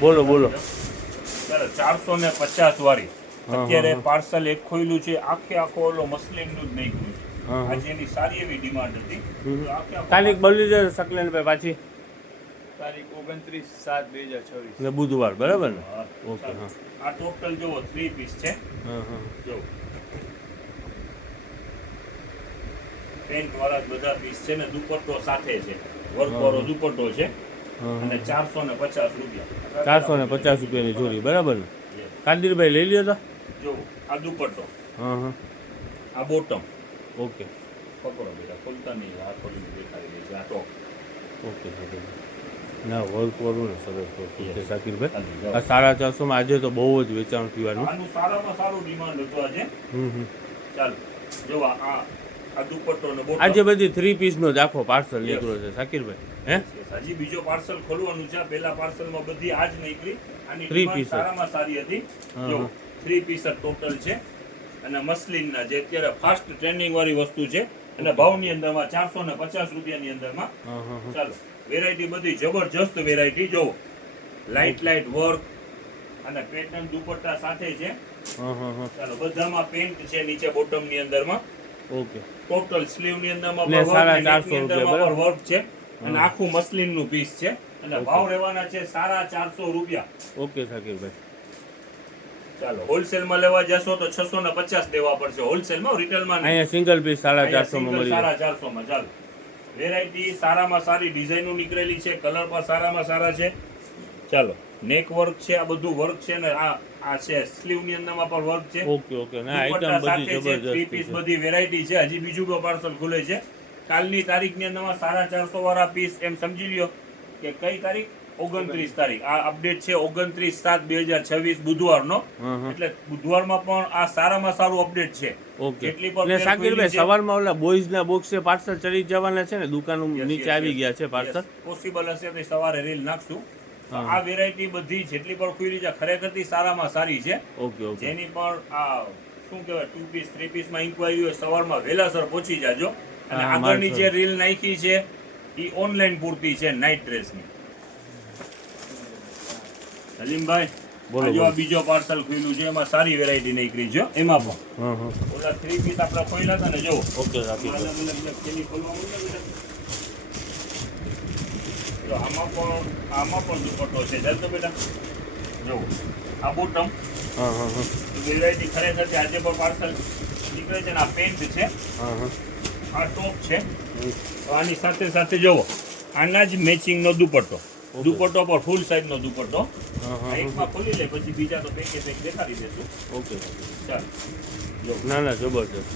બોલો બોલો. 450 વાળી અત્યારે પાર્સલ એક ખોયલું છે, આખો ઓલો મસલિનનું જ નાખ્યું છે. આજે એની સારી એવી ડિમાન્ડ હતી. તારીખ બોલી દે શકલેનભાઈ પાછી. તારીખ 29/7/2026 ને બુધવાર, બરાબર ને? ઓકે. ચાલો. આ ટોટલ જોવો 3 પીસ છે. જો પેન્ટ વાળા જ બધા પીસ છે ને દુપટ્ટો સાથે છે, વર્ક વાળો દુપટ્ટો છે અને 450 રૂપિયા. 450 રૂપિયાની જોડી, બરાબર ને? કાદીરભાઈ લઈ લ્યો તો. જો આ દુપટ્ટો, આ બોટમ. ઓકે પકડો બેટા, ખોલતા નહીં, આ ખોલીને દેખાડી દે છે. આ ટોપ. ઓકે ના વર્ક વાળું ને સરસ વસ્તુ છે શાકીરભાઈ. આ 450 માં આજે તો બહુ જ વેચાણ થવાનું. આનું સારામાં સારું ડિમાન્ડ હતું આજે. ચાલો જો આ દુપટ્ટો ને બોટમ. આજે બધી 3 પીસ નો જ આખો પાર્સલ નીકળ્યો છે શાકીરભાઈ. હે હજી બીજો પાર્સલ ખોલવાનું છે. પહેલા પાર્સલમાં બધી આજ નીકળી. આની 3 પીસ સારામાં સારી હતી. જો 3 પીસ ટોટલ છે અને મસલિનના જે અત્યારે ફાસ્ટ ટ્રેન્ડિંગ વાળી વસ્તુ છે અને ભાવની અંદરમાં 450 રૂપિયાની અંદરમાં. ચાલો વેરાયટી બધી જબરજસ્ત વેરાયટી. જો લાઇટ વર્ક અને પેટર્ન દુપટ્ટા સાથે છે. ચાલો બધામાં પેન્ટ છે નીચે બોટમ ની અંદરમાં. ઓકે ટોટલ સ્લીવ ની અંદરમાં ને 450 રૂપિયા વર્ક છે અને આખું મસલિન નું પીસ છે અને ભાવ રહેવાના છે 450 રૂપિયા. ઓકે શાકીરભાઈ. ચાલો હોલસેલ માં લેવા જશો તો 650 દેવા પડશે હોલસેલ માં, રિટેલ માં અહીંયા સિંગલ પીસ 450 માં મળી જાય. 450 માં. ચાલો વેરાયટી સારામાં સારી ડિઝાઇનો નીકળેલી છે, કલર પણ સારામાં સારા છે. ચાલો નેક વર્ક છે, આ બધું વર્ક છે ને આ છે સ્લીવ ની અંદરમાં પણ વર્ક છે. ઓકે ના આઈટમ બધી જબરજસ્ત 3 પીસ બધી વેરાયટી છે. હજી બીજું પણ પાર્સલ ખુલે છે. કાલની તારીખ ની અંદરમાં 450 વાળા પીસ એમ સમજી લ્યો કે કઈ તારીખ 29 તારીખ. આ અપડેટ છે 29/7/2026 બુધવારનો. એટલે બુધવારમાં પણ આ સારામાં સારું અપડેટ છે. ઓકે જેટલી પણ ને શાકીરભાઈ સવારમાં ઓલા બોયઝ ના બોક્સે પાર્સલ ચડી જવાના છે ને, દુકાન નીચે આવી ગયા છે પાર્સલ. પોસિબલ હશે તો સવારે રીલ નાખશું. આ વેરાયટી બધી જેટલી પણ ખુલી છે ખરેખરથી સારામાં સારી છે. ઓકે જેની પણ આ શું કહેવાય 2 પીસ 3 પીસ માં ઇન્ક્વાયરી હોય સવારમાં વહેલાસર પહોંચી જાજો. અને આગળની જે રીલ નાખી છે એ ઓનલાઈન પૂરતી છે નાઇટ ડ્રેસની. સલીમભાઈ બોલો. આ બીજો પાર્સલ ખુલ્યું છે, એમાં સારી વેરાયટી નીકળી છે. એમાં પણ ઓલા 3 પીસ આપણે ખોલ્યા હતા ને, જો ઓકે શાકીરભાઈ. અલગ અલગ પેલી ખોલવા મળે. જો આમાં પણ દુપટ્ટો છે. ચાલતો બેટા જો આ બોટમ વેરાયટી ખરેખર છે. આજે પણ પાર્સલ નીકળે છે ને આ પેન્ટ છે, આ ટોપ છે. આની સાથે સાથે જોવો આના જ મેચિંગ નો દુપટ્ટો. દુપટ્ટો પર ફૂલ સાઈઝ નો દુપટ્ટો. એકમાં ખોલી લે પછી બીજા તો પેકે પેક દેખાડી દેશું. ઓકે ચાલો જો ના જબરજસ્ત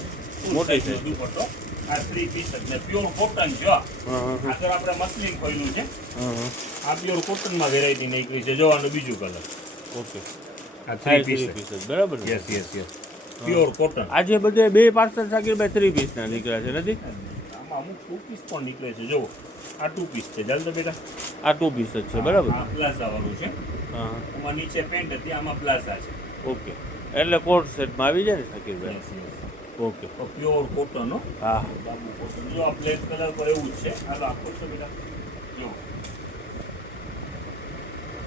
મોટી છે દુપટ્ટો. આ 3 પીસ ને પ્યોર કોટન છે. આગળ આપણે મસલિન ખોલ્યું છે. આ પ્યોર કોટન માં વેરાયટી નીકળી છે. જો આનું બીજું કલર. ઓકે આ 3 પીસ બરાબર. Yes pure cotton. આજે બધે 2 પાર્સલ શાકીરભાઈ 3 પીસ ના નીકળ્યા છે નથી? આમાં અમુક 2 પીસ પણ નીકળે છે. જો આ 2 પીસ છે. ચાલ તો બેટા આ 2 પીસ જ છે, બરાબર. આ પ્લાઝા વાળું છે. આમાં નીચે પેન્ટ હતી, આમાં પ્લાઝા છે. ઓકે એટલે કોટ સેટમાં આવી જાય ને શાકીરભાઈ? Okay pure cotton. હા બાબુ કોટન. જો આ બ્લેક કલર પર એવું જ છે. હાલો આખો છે બેટા. જો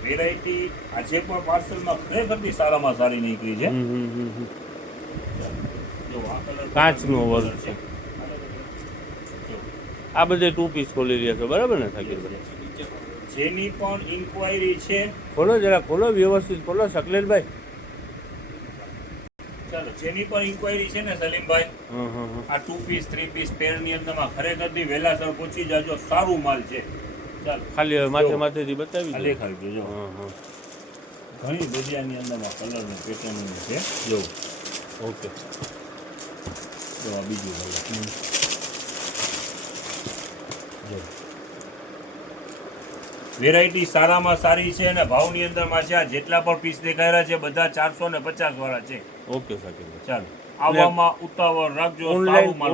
વેરાયટી આજે પણ પાર્સલમાં ખરેખરથી સારામાં સારી નીકળી છે. જો આ કલર કાચનો વર્ક છે. આ બધે 2 પીસ ખોલી રહ્યા છો, બરાબર ને શાકીરભાઈ? જેની પણ ઇન્ક્વાયરી છે ખોલો જરા, ખોલો વ્યવસ્થિત ખોલો શકલેનભાઈ. ચાલો જેની પણ ઇન્ક્વાયરી છે ને સલીમભાઈ, આ 2 પીસ 3 પીસ પેરની અંદરમાં ખરેખરથી વહેલાસર પહોંચી જાજો. સારું માલ છે. ચાલો ખાલી હવે માથેથી બતાવી દો. દેખાડી દો. ઘણી બધી આની અંદરમાં કલર ને પેટર્ન છે. જો ઓકે જો આ બીજું કલર. વેરાયટી સારામાં સારી છે અને ભાવની અંદરમાં છે. આ જેટલા પણ પીસ દેખાયેલા છે બધા 450 વાળા છે. ઓકે શાકીરભાઈ. ચાલો આવવામાં ઉતાવળ રાખજો.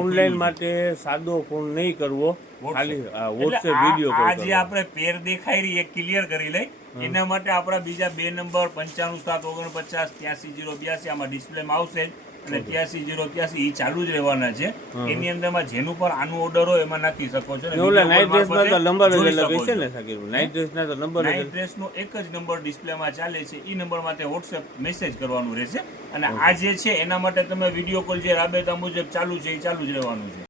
ઓનલાઈન માટે સાદો ફોન નહીં કરવો, ખાલી WhatsApp વિડિયો કોલ આ જે આપણે પેર દેખાઈ રહી એ ક્લિયર કરી લઈ. એના માટે આપણા બીજા 2 નંબર 95 749 83 082 આમાં ડિસ્પ્લેમાં આવશે. અને 83 ઈ ચાલુ જ રહેવાના છે. એની અંદરમાં જેનું પર આનું ઓર્ડર હોય એમાં નાખી શકો છો. ને ઓલા નાઇટ ડ્રેસમાં તો નંબર જ અલગ હશે ને સાકીરભાઈ? નાઇટ ડ્રેસના તો નંબર જ નાઇટ ડ્રેસનો એક જ નંબર ડિસ્પ્લેમાં ચાલે છે. ઈ નંબરમાં તે વોટ્સએપ મેસેજ કરવાનું રહેશે અને આ જે છે એના માટે તમે વિડીયો કોલ જે રાબેતા મુજબ ચાલુ છે એ ચાલુ જ રહેવાનું છે.